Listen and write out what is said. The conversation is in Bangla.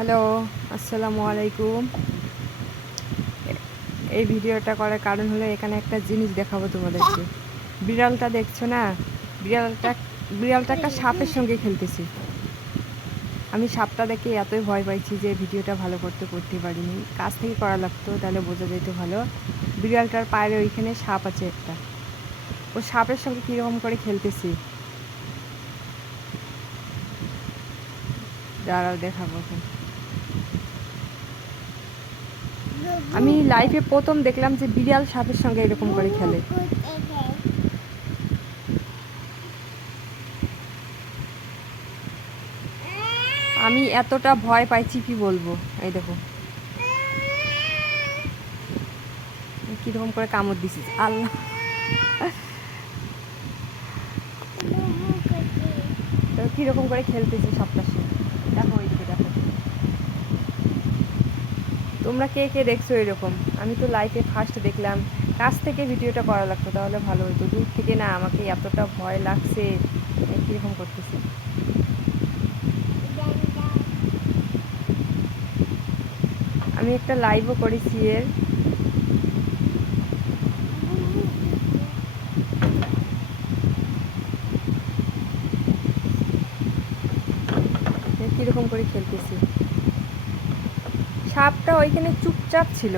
হ্যালো, আসসালামু আলাইকুম। এই ভিডিওটা করার কারণ হলো এখানে একটা জিনিস দেখাবো তোমাদেরকে। বিড়ালটা দেখছো না? বিড়ালটা বিড়ালটা একটা সাপের সঙ্গে খেলতেছে। আমি সাপটা দেখে এতই ভয় পাইছি যে ভিডিওটা ভালো করতে পারিনি। কাছ থেকে করা লাগতো, তাহলে বোঝা যেত ভালো। বিড়ালটার পায়ের ওইখানে সাপ আছে একটা। ও সাপের সঙ্গে কীরকম করে খেলতেছি, দাঁড়াও দেখাবো এখন। আমি লাইফে প্রথম দেখলাম যে বিড়াল সাপের সঙ্গে এরকম করে খেলে। আমি এতটা ভয় পাইছি কি বলবো। এই দেখো কীরকম করে কামড় দিছিস, আল্লাহ। তো কীরকম করে খেলতেছে সাপটার সঙ্গে, দেখো ওইদিকে দেখো। তোমরা কে কে দেখছো এরকম? আমি তো লাইফে ফার্স্ট দেখলাম। কাছ থেকে ভিডিওটা করা লাগতো, তাহলে ভালো হতো। দূর থেকে না, আমাকে এতটা ভয় লাগছে। কীরকম করতেছে। আমি একটা লাইভও করেছি এর। কীরকম করে খেলতেছি। সাপটা ওইখানে চুপচাপ ছিল।